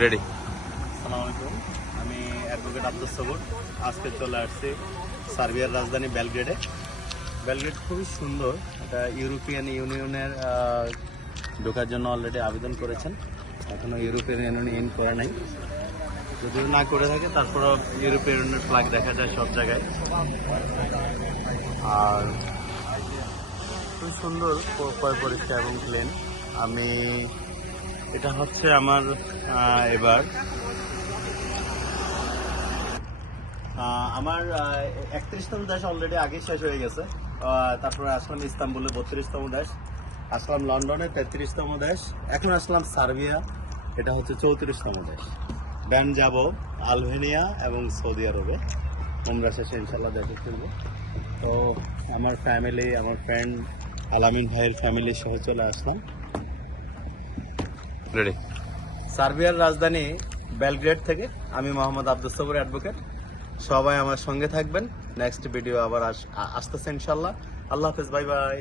Ready. আসসালামু আলাইকুম, আমি অ্যাডভোকেট আব্দুল সবুর। আজকে চলে আসছি সার্বিয়ার রাজধানী বেলগ্রেডে। বেলগ্রেড খুবই সুন্দর। এটা ইউরোপিয়ান ইউনিয়নের ঢোকার জন্য অলরেডি আবেদন করেছেন, এখনও ইউরোপিয়ান ইউনিয়ন ইন করে নাই। যদিও না করে থাকে তারপরও ইউরোপিয়ান ইউনিয়নের ফ্ল্যাগ দেখা যায় সব জায়গায়। আর খুব সুন্দর, পরিষ্কার এবং প্লেন। আমি এটা হচ্ছে আমার এবার আমার 31তম দেশ অলরেডি আগে শেষ হয়ে গেছে। তারপরে আসলাম ইস্তাম্বুলে 32তম দেশ, আসলাম লন্ডনে 33তম দেশ, এখন আসলাম সার্বিয়া, এটা হচ্ছে 34তম দেশ। দেন যাব আলবেনিয়া এবং সৌদি আরবে। উমরা শেষে ইনশাল্লাহ দেখে ফিরবো। তো আমার ফ্যামিলি, আমার ফ্রেন্ড আলামিন ভাইয়ের ফ্যামিলি সহ চলে আসলাম। রেডি। সার্বিয়ার রাজধানী বেলগ্রেড থেকে আমি মোহাম্মদ আব্দুল সবুর অ্যাডভোকেট। সবাই আমার সঙ্গে থাকবেন। নেক্সট ভিডিও আবার আসতেছে ইনশাল্লাহ। আল্লাহ হাফেজ, বাই বাই।